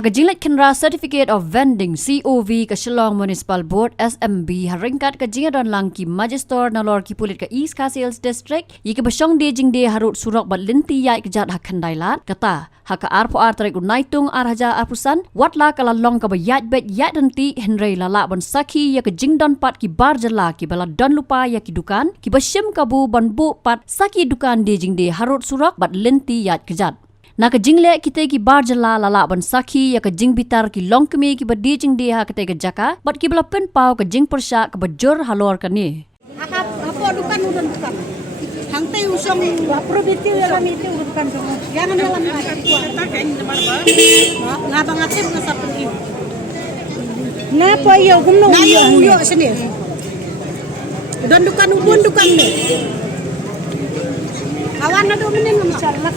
Hagajinglet Kenra Certificate of Vending COV ke Shillong Municipal Board SMB haringkat ke jingadon langki Magister nalor ki pulit ke East Castle District yike besyong de jing de harut surok bat linti yai kejat hakandailat kata haka arpo artarik unaitung arhaja arpusan watla kala long ka bayat bet yat denti Henry lala bon saki ya ke jingdon pat ki bar jala ki bala don lupa ya ki dukan ki besyim kabu bon bu pat saki dukan de jing de harut surok bat linti yat kejat na ka jingle kita ki bar jala lala ban saki ya ka jing bitar ki long kemi ki badi jing dia ka te ka jaka bat ki bala pen pau ka jing persya ka bajur halor ka ni apa dukan udan dukan hang tei usong probiti ya kami itu dukan semua jangan dalam ngabang atim ngasap pergi napa iya gumno uyo sini dan dukan ubun dukan ni awan ada menin insyaallah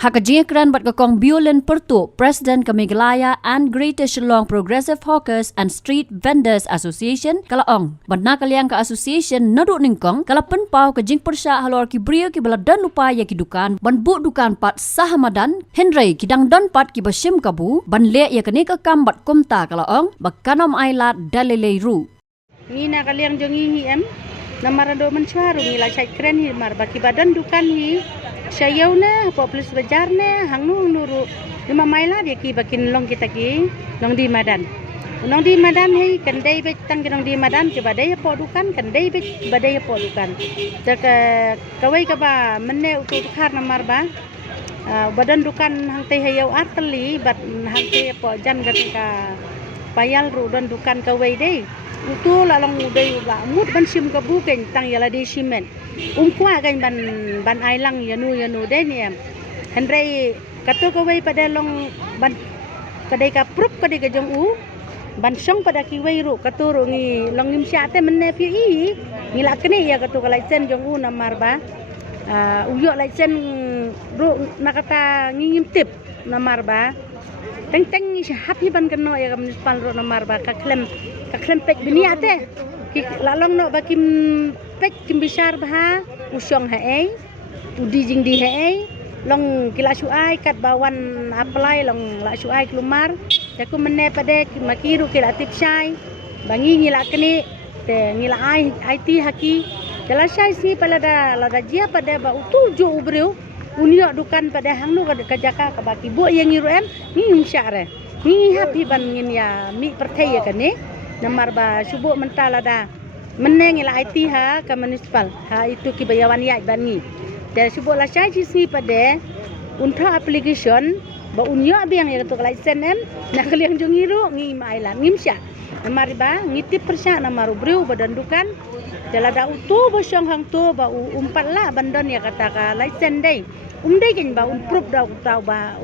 Hakajingkran bat kakong Biolin Pertu, President Kamiglaya and Greater Shillong Progressive Hawkers and Street Vendors Association kalaong. Badna kaliang ka association nadu ningkong kalapen pau kajing persya halor ki brio ki bala dan lupa ya ki dukan ban bu dukan pat sahamadan Henry kidang don pat ki basim kabu ban le ya kani ka kam bat kumta kalaong bakanom ailat dalele ru. Ngina kaliang jongi em namarado mencuaru ngila cai keren hi mar baki badan dukan hi sayau na populus bajar na hangnu nuru lima maila dia ki bakin long kita ki long di madan hai kendai bet tang long di madan ke badai po dukan kendai bet badai po dukan jaka kawai ka ba menne utu khar namar ba badan dukan hang tei hayau arteli bat hang tei po jan gatka payal ru dan dukan kawai dei utu lalong udai ba mut ban sim ka buken tang yala de simen kwa kan ban ailang yanu de ni em Henry kato ka wei pada long ban kadai ka prup kadai ka jong u ban song pada ki wei ru kato ru ngi long nim sya te menne pi i ngila kene ya kato ka license jong u namar ba uyo license ru nakata ngim tip namar ba teng happy ban keno ya municipal ro namar ba ka klem pek binia te lalong no bakim pek kim besar bah usong hae udi jing di hae long kila suai kat bawan apply long la suai kelumar jaku menne pade makiru kila tip sai bangi ngila kene te ngila IT haki kala sai si palada lada jia pada ba utuju ubreu unio dukan pada hangnu ka jaka ka baki bo yang ngiru em ni syare ni happy ban ngin ya mi pertai ya kane namar ba subuh mentala da meneng ila IT ha ka municipal ha itu ki bayawan ya bani dan subuh la sai si pada unta application ba unyo biang ya to license em na kaliang jongiru ngi mailan ngimsya namar ba ngitip persya namar breu badan dukan jalada utu bosyong hang tu ba umpat la bandon ya kata ka license dei dei kan ba proof da utau ba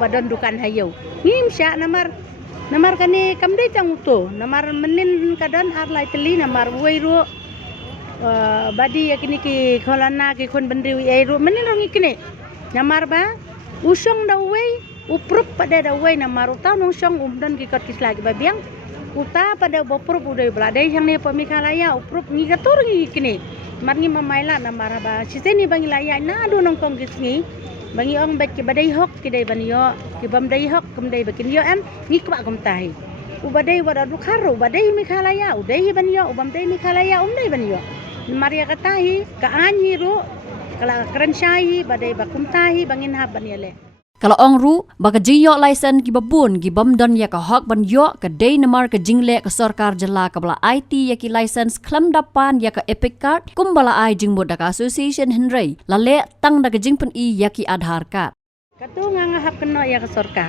badan dukan hayo ngimsya namar kani kamdai tang uto namar menin kadan har lai teli namar weiru badi yakini ki kholana ki khon bandri eiru menin rongi kini namar ba usong da wei uprup pada da wei namar utau nong song dan ki kot kisla ki babiang uta pada boprup udai bladai yang ne pemikalaya uprup ngi gatur ngi kini marngi mamaila namar ba siseni bangi laya na do nong kong kisngi bangi ong bet ki badai hok ki dai banyo ki bam dai hok kum dai bakin yo em ni kwa kum tai u badai wada du kharu badai mi khalaya u dai banyo u bam dai mi khalaya dai banyo maria katahi ka anyi ru kala keren syai badai bakum tai bangin hab banyale kalau ong ru baka jingyo license ki babun ki bamdon ya ka hok ban yo ka dei namar ka jingle ka sarkar jala ka bala IT ya ki license klam dapan ya ka epic card kum bala ai jingbod da ka association Henry lale tang da ka jingpen I ya ki adhar card katu ngahap keno ya ka sarkar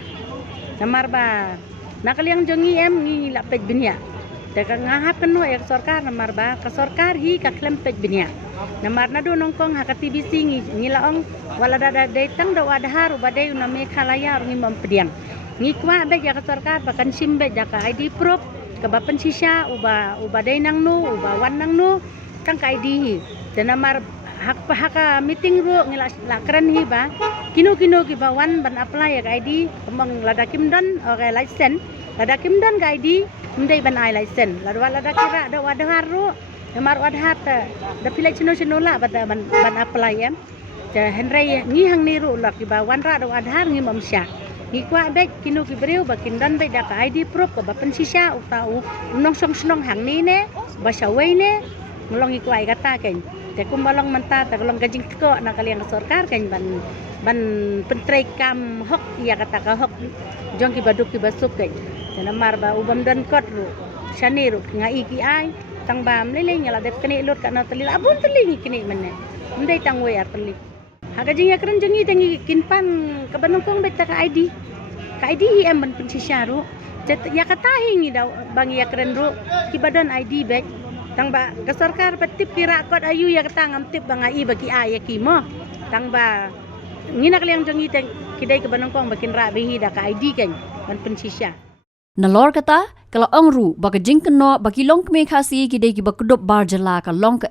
namar ba nakaliang jongi em ngi la pej binya da ka ngahap keno ya ka sarkar namar ba ka sarkar hi ka klem pej binya namar na do nongkong ha ka TBC ngi laong wala da tang da wadhar badai uname khalaya ngi mampediang ngi kwa be ya ka sarkar bakan simbe ja ka ID proof ka bapen sisa uba dai nang nu uba wan nang nu tang ka ID hi dan namar hak meeting ru ngi la keren hi ba kino ki bawan ban apply ya ka ID among lada kimdan okay license lada kimdan ka ID mendai ban ai license lada kira da wadhar ru namar wadhar da pilai chino la ban apply em จะHenry ngi hang niru lak ba wanra do adhar ngi mamsya ngi kwa bek kinu ki breu ba kindan be da ka ID proof ka ba pensisya utau nong song snong hang ni ne ba sawai ne ngelong ngi kwa kata kan te kumbalong manta ta kolong gajing ko na kaliang sarkar kan ban pentrai kam hok ya kata ka hok jong ki baduk ki basuk kan na mar ba ubam dan kot ru shani ru ngai ki ai tang bam lele nyala dep kene lot ka na tali abun tali ngi kini menne ndai tang we tali haga jing ya keren jengi tengi kinpan ka banongkong bet ka ID em ban pensisya ru ya kata hingi daw bang ya keren ru ki badan ID bet tang ba ka sarkar patip kira kot ayu ya kata ngam tip bang ai bagi ay ki mo tang ba ngina kaliang jengi teng kidai ka banongkong bakin ra behi da ka ID kan ban pensisya Nalor kata, kalau ongru baka jingkeno baki long kme khasi kidai ki bakudop barjala ka long ka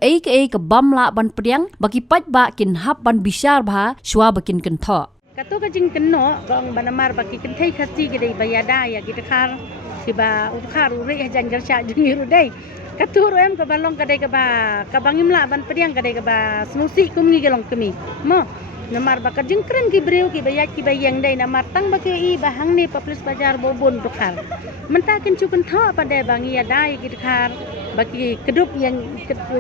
bamla ban priang baki pat ba kin hap ban bishar bha shwa bakin kentho. Kato ka jingkeno gong banamar baki kentai khasi kidai bayada ya gitakar kiba utkar uri jan gersha jungiru dai. Kato ro em ka balong kadai ka ba kabangimla ban priang kadai ka ba snusi kumngi gelong kemi. Mo namar baka jingkren ki breu ki bayat ki bayang dai namar tang baki I bahang ni paplis bajar bobon tukar mentakin cukun tho pada bangi ya dai ki tukar baki kedup yang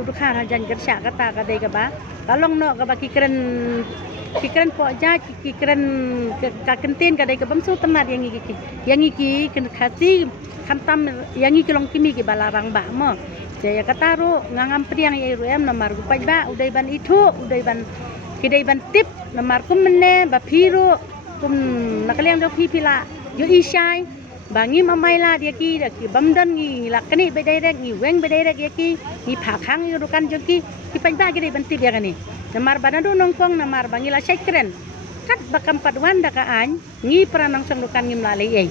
tukar hajan gersha kata kadai ka ba kalong no ka baki keren po ja ki keren ka kenten kadai ka bamsu temar yang iki ken khasi khantam yang iki long kimi ki balarang ba mo jaya kata ro ngangam priang ya em namar gupai ba udai ban itu udai ban kidai ban tip namar kum menne ba phiru kum nakaliang do phila yo isai bangi mamaila dia ki bamdan ngi lakani be direct ngi weng be direct ya ki ngi phakhang ngi dukan joki ki panba kidai ban tip ya kani namar banado nongkong namar bangi la keren kat bakam padwan da ka an ngi pranang sang dukan ngi mlalei ei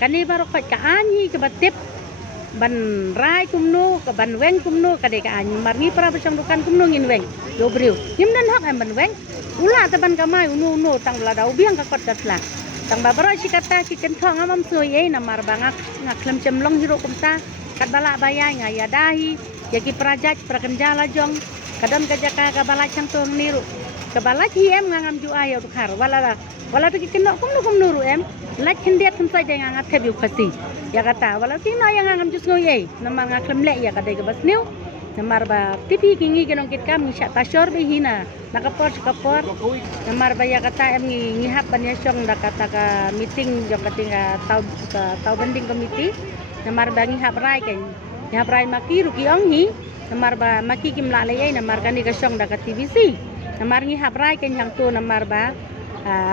kani baro ka ani ke batip ban rai kumno ka ban weng kumno ka de ka an marni pra besang dukan kumno ngin weng do briu himnan hak am ban weng ula ta ban kamai unu tang la dau biang ka kot katla tang babara si kata ki kenthong amam soi ei namar bangak ngaklem cemlong hiro kumta kat bala bayai ngaya dahi yaki prajat prakenjala jong kadon ka jaka ka bala chang tong niru ka bala hi em ngangam ju ayo khar wala tu ki kenok kumno ru em lak kendiat kumsai de ngangat thebiu khasi ya kata wala ki no yang ngam jus ngoi ei namar ngaklem le ya kadai ka basniu namar ba tipi kingi genong kit kam ni sya tasor be hina nakapor namar ba ya kata em ngi hap ban ya syong da kata ka meeting jong katinga tau banding komiti namar ba ngi hap rai kan ni hap rai maki ruki ong hi namar ba maki kim la le ei namar kan ni ka syong da ka TVC namar ngi hap rai kan yang tu namar ba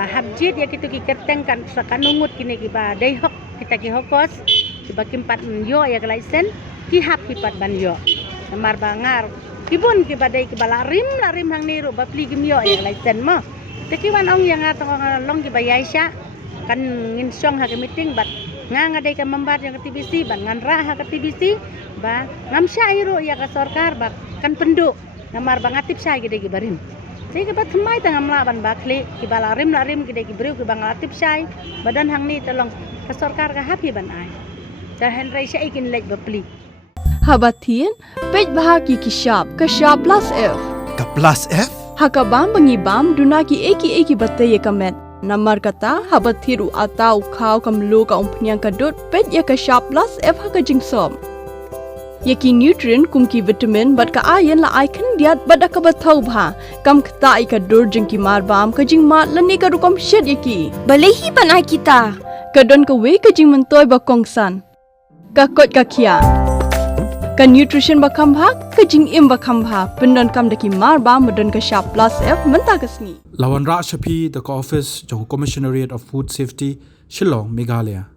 habjit ya kitu ki keteng kan sakanungut kini ki ba dai hok kita ki hokos ki ba kimpat yo ya license ki hap ki pat ban yo namar bangar kibun ki badai ki bala rim hang niru ba pli gim yo ya license mo teki wan ong yang atong long ki bayai sya kan ngin syong ha ke meeting bat ngadai ka membar yang ke TBC ban ngan ra ha ke TBC ba ngam sya iro ya ka sarkar ba kan penduk namar bangatip sya gede ki barim Jadi kebat kemai tengah melaban bakli kibala rim ki deki beriu ki bang latip syai badan hang ni tolong kesorkar ka happy ban ai dah Henry syai kin lek bepli Habatin pej bahagi ki shop ka shop plus F Ka plus F hakabam bangi bam dunaki eki batte ye kamet namar kata habathiru atau khau kamlu ka umpnyang kadut pej ya ka shop plus F haka jingsom Yaki nutrient kumki vitamin bat ka ayan la icon diat bat ka bathau bha kam khta ka dur jing ki mar bam ka jing mat lani ka rukom shed yaki balehi banai kita ka don ka we ka jing mentoy ba kongsan ka kot ka khia ka nutrition ba kham bha ka jing im ba kham bha pendon kam daki mar bam modon ka sharp plus F menta kasni Lawan Ra Shapi the office jong Commissionariat of Food Safety Shillong Meghalaya